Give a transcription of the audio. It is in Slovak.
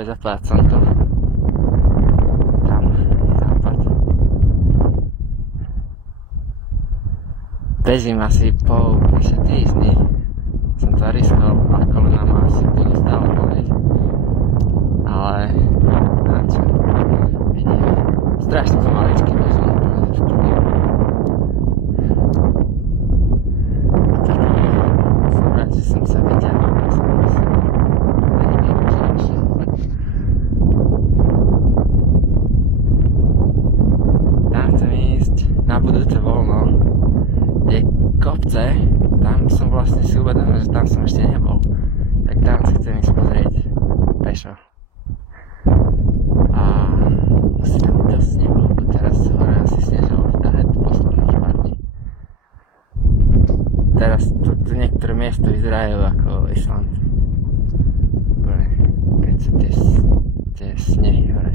bude zapájať slnko. Tam, západ. Bežím asi vyše týždni. Som to riskol a kolena ma asi budú stále boleť. Ale neviem čo, vidíme. Strašne pomaličky bežím. Som rád, že som sa videl. Tam chcem ísť na budúce voľno. Tie kopce, tam som vlastne si uvedomil, že tam som ešte nebol. Tak tam si chcem ísť pozrieť pešo. A musí tam byť dosť snehu, lebo teraz hore asi snežilo vtáhať posledných pár dní. Teraz to niektoré miesto vyzerajú ako Island. Keď sú tie snehy hore.